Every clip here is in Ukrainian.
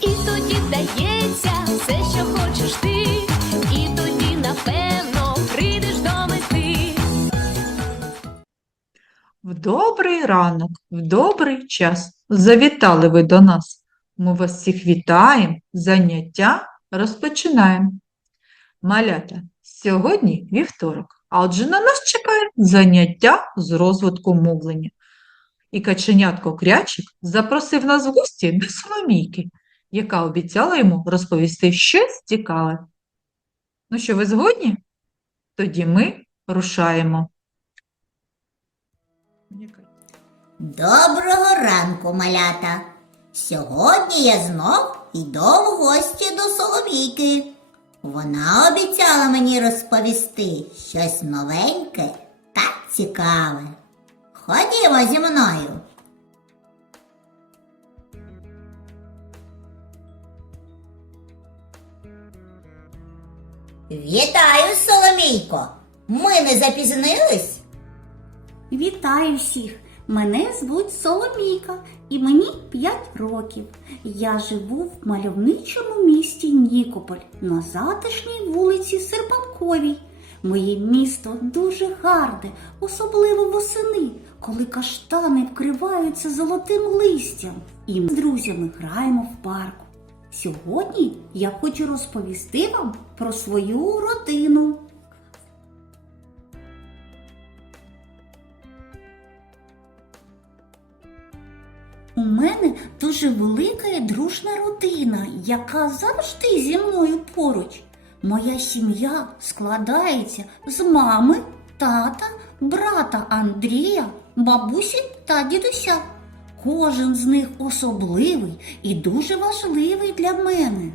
і тоді вдається все, що хочеш ти, і тоді, напевно, прийдеш до мети. В добрий ранок, в добрий час. Завітали ви до нас. Ми вас всіх вітаємо, заняття розпочинаємо. Малята, сьогодні вівторок, а отже на нас чекає заняття з розвитку мовлення. І каченятко Крячик запросив нас в гості до Соломійки, яка обіцяла йому розповісти щось цікаве. Ну що, ви згодні? Тоді ми рушаємо. Доброго ранку, малята! Сьогодні я знов йду в гості до Соломійки. Вона обіцяла мені розповісти щось новеньке та цікаве. Ходімо зі мною. Вітаю, Соломійко! Ми не запізнились? Вітаю всіх! Мене звуть Соломійка і мені 5 років. Я живу в мальовничому місті Нікополь на затишній вулиці Серпанковій. Моє місто дуже гарне, особливо восени, коли каштани вкриваються золотим листям. І ми з друзями граємо в парку. Сьогодні я хочу розповісти вам про свою родину. У мене дуже велика і дружна родина, яка завжди зі мною поруч. Моя сім'я складається з мами, тата, брата Андрія, бабусі та дідуся. Кожен з них особливий і дуже важливий для мене.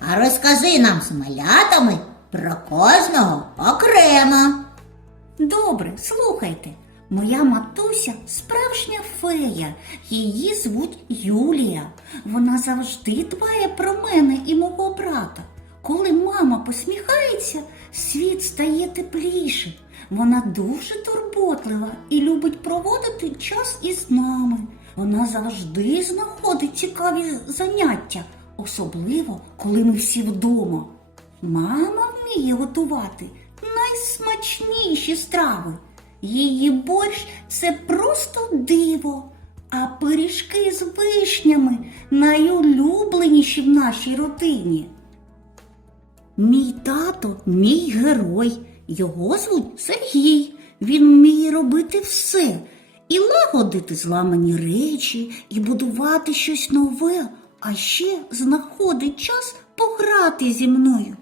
А розкажи нам з малятами про кожного окремо. Добре, слухайте. Моя матуся справжня фея. Її звуть Юлія. Вона завжди дбає про мене і мого брата. Коли мама посміхається, світ стає теплішим. Вона дуже турботлива і любить проводити час із нами. Вона завжди знаходить цікаві заняття, особливо коли ми всі вдома. Мама вміє готувати найсмачніші страви. Її борщ це просто диво, а пиріжки з вишнями найулюбленіші в нашій родині. Мій тато мій герой. Його звуть Сергій. Він вміє робити все і лагодити зламані речі, і будувати щось нове, а ще знаходить час пограти зі мною.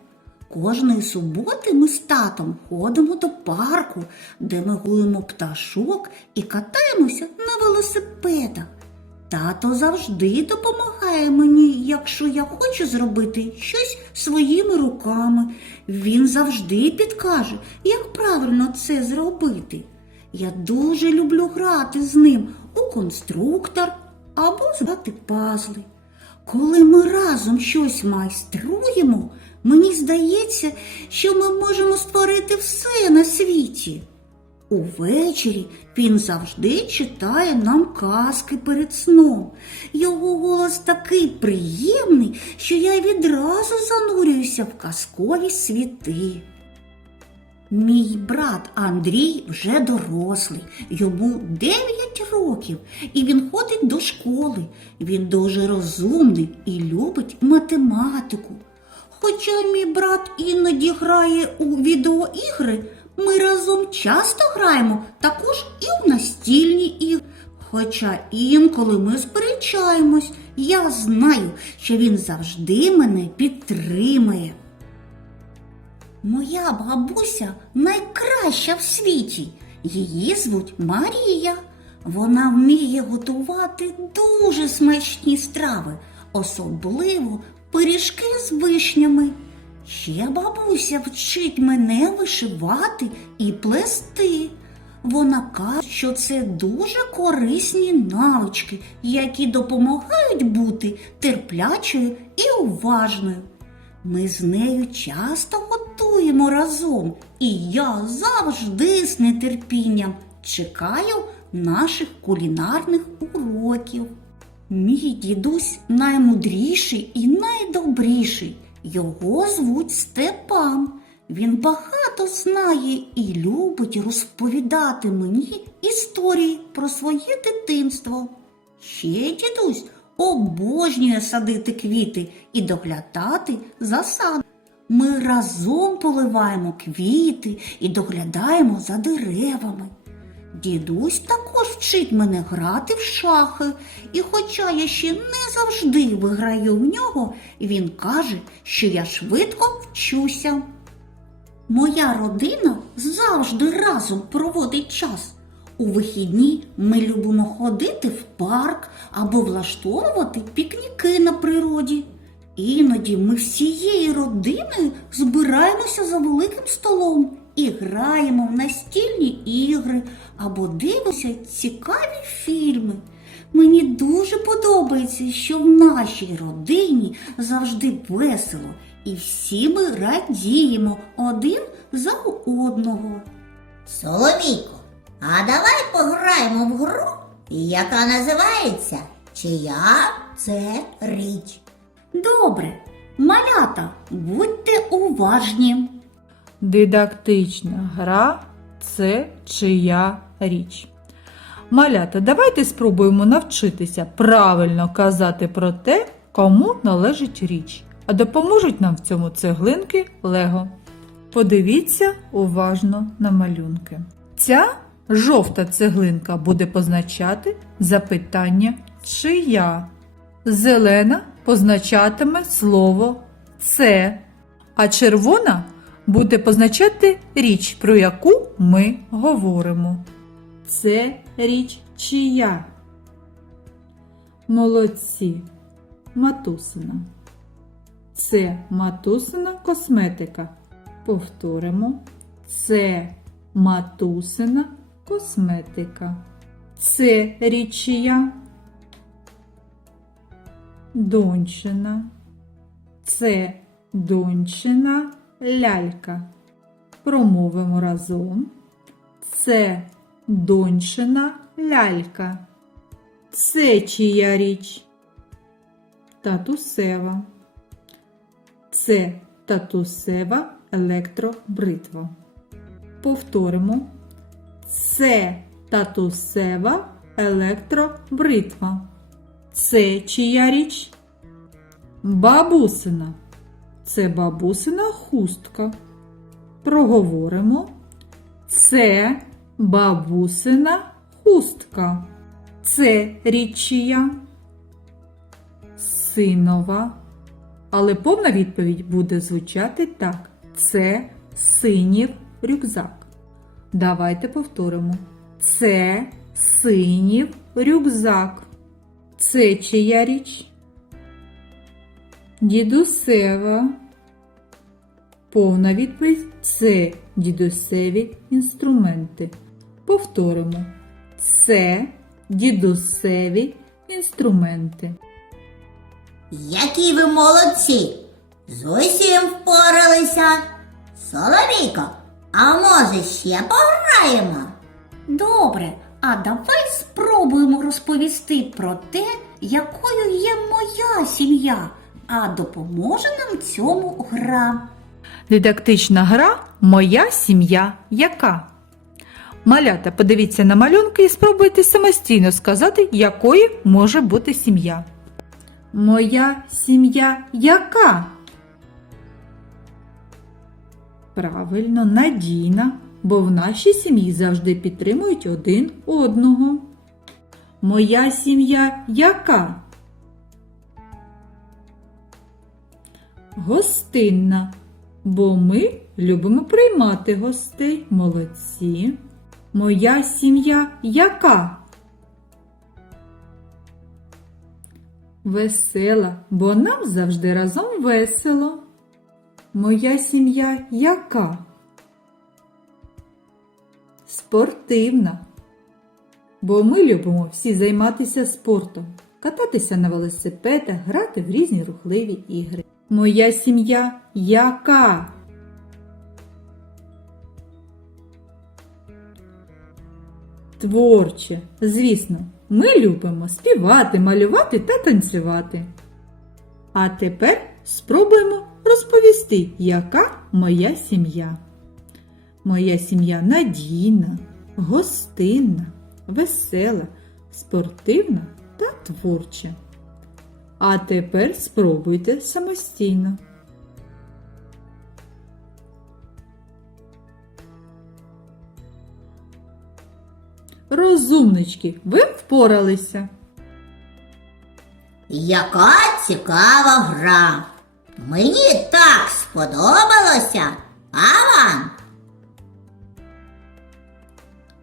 Кожної суботи ми з татом ходимо до парку, де ми гуємо пташок і катаємося на велосипедах. Тато завжди допомагає мені, якщо я хочу зробити щось своїми руками. Він завжди підкаже, як правильно це зробити. Я дуже люблю грати з ним у конструктор або збирати пазли. Коли ми разом щось майструємо, мені здається, що ми можемо створити все на світі. Увечері він завжди читає нам казки перед сном. Його голос такий приємний, що я відразу занурююся в казкові світи. Мій брат Андрій вже дорослий, йому 9 років, і він ходить до школи. Він дуже розумний і любить математику. Хоча мій брат іноді грає у відеоігри, ми разом часто граємо також і в настільні ігри. Хоча інколи ми сперечаємось, я знаю, що він завжди мене підтримує. Моя бабуся найкраща в світі. Її звуть Марія. Вона вміє готувати дуже смачні страви, особливо пиріжки з вишнями. Ще бабуся вчить мене вишивати і плести. Вона каже, що це дуже корисні навички, які допомагають бути терплячою і уважною. Ми з нею часто готуємо разом, і я завжди з нетерпінням чекаю наших кулінарних уроків. Мій дідусь наймудріший і найдобріший. Його звуть Степан. Він багато знає і любить розповідати мені історії про своє дитинство. Ще дідусь обожнює садити квіти і доглядати за садом. Ми разом поливаємо квіти і доглядаємо за деревами. Дідусь також вчить мене грати в шахи, і хоча я ще не завжди виграю в нього, він каже, що я швидко вчуся. Моя родина завжди разом проводить час. У вихідні ми любимо ходити в парк або влаштовувати пікніки на природі. Іноді ми всією родиною збираємося за великим столом і граємо в настільні ігри або дивимося цікаві фільми. Мені дуже подобається, що в нашій родині завжди весело, і всі ми радіємо один за одного. Соломійко, а давай пограємо в гру, яка називається Чия це річ. Добре, малята, будьте уважні. Дидактична гра це чия річ. Малята, давайте спробуємо навчитися правильно казати про те, кому належить річ. А допоможуть нам в цьому цеглинки Лего. Подивіться уважно на малюнки. Ця жовта цеглинка буде позначати запитання чия. Зелена позначатиме слово це, а червона буде позначати річ, про яку ми говоримо. Це річ чия. Молодці. Матусина. Це матусина косметика. Повторимо. Це матусина косметика. Це річ. Дончина. Це дончина лялька. Промовимо разом. Це дончина лялька. Це чия річ? Татусева. Це татусева електробритва. Повторимо. Це татусева електробритва. Це чия річ? Бабусина. Це бабусина хустка. Проговоримо. Це бабусина хустка. Це річ чия? Синова. Але повна відповідь буде звучати так: це синів рюкзак. Давайте повторимо. Це синів рюкзак. Це чия річ? Дідусева. Повна відповідь це дідусеві інструменти. Повторимо. Це дідусеві інструменти. Які ви молодці! З усім впоралися. Соломійко, а може ще пограємо? Добре, а давай спробуємо розповісти про те, якою є моя сім'я, а допоможе нам цьому гра. Дидактична гра Моя сім'я яка? Малята, подивіться на малюнки і спробуйте самостійно сказати, якою може бути сім'я. Моя сім'я яка? Правильно, надійна, бо в нашій сім'ї завжди підтримують один одного. Моя сім'я яка? Гостинна, бо ми любимо приймати гостей. Молодці. Моя сім'я яка? Весела, бо нам завжди разом весело. Моя сім'я яка? Спортивна. Бо ми любимо всі займатися спортом, кататися на велосипедах, грати в різні рухливі ігри. Моя сім'я яка? Творче. Звісно, ми любимо співати, малювати та танцювати. А тепер спробуємо розповісти, яка моя сім'я. Моя сім'я надійна, гостинна, весела, спортивна та творча. А тепер спробуйте самостійно. Розумнички, ви впоралися. Яка цікава гра. Мені так сподобалося, а вам?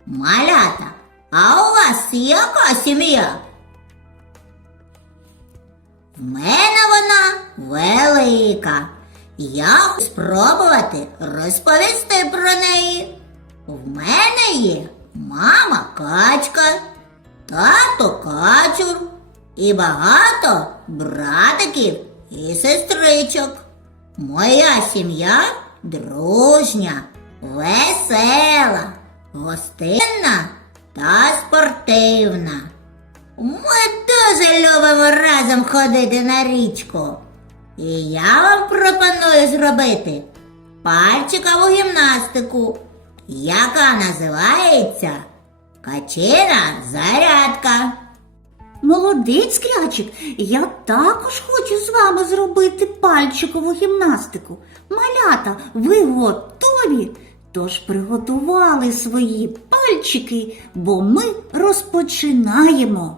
Малята, а у вас яка сім'я? В мене вона велика. Я спробувати розповісти про неї. В мене є мама качка, тато качур і багато братиків і сестричок. Моя сім'я дружня, весела, гостинна та спортивна. Ми дуже любимо разом ходити на річку. І я вам пропоную зробити пальчикову гімнастику, яка називається Качина зарядка. Молодець, крячик, я також хочу з вами зробити пальчикову гімнастику. Малята, ви готові? Тож приготували свої пальчики, бо ми розпочинаємо.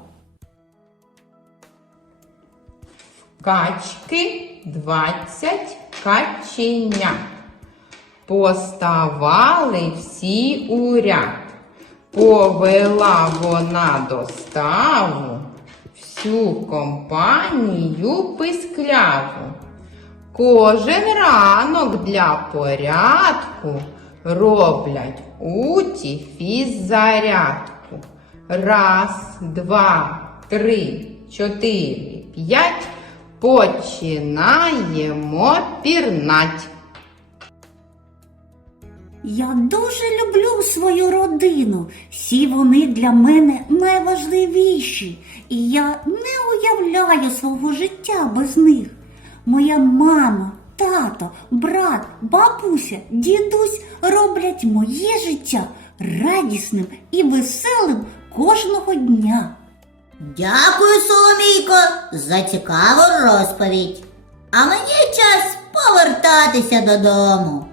Качки двадцять каченят. Поставали всі у ряд. Повела вона до ставу всю компанію пискляву. Кожен ранок для порядку роблять уті фіззарядку. Раз, два, три, чотири, п'ять. Починаємо пірнать. Я дуже люблю свою родину. Всі вони для мене найважливіші, і я не уявляю свого життя без них. Моя мама, тато, брат, бабуся, дідусь роблять моє життя радісним і веселим кожного дня. Дякую, Соломійко, за цікаву розповідь. А мені час повертатися додому.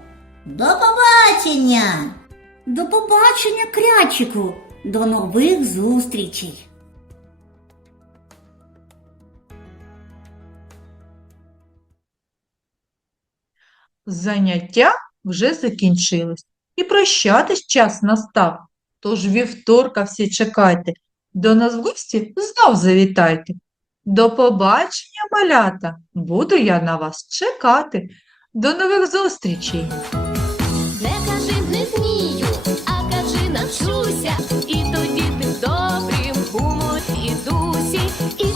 До побачення! До побачення, крячику! До нових зустрічей! Заняття вже закінчились. І прощатись час настав. Тож вівторка всі чекайте. До нас в гості знов завітайте. До побачення, малята! Буду я на вас чекати. До нових зустрічей! Не кажи не вмію, а кажи навчуся, і тоді ти в добрім гуморі і дусі, і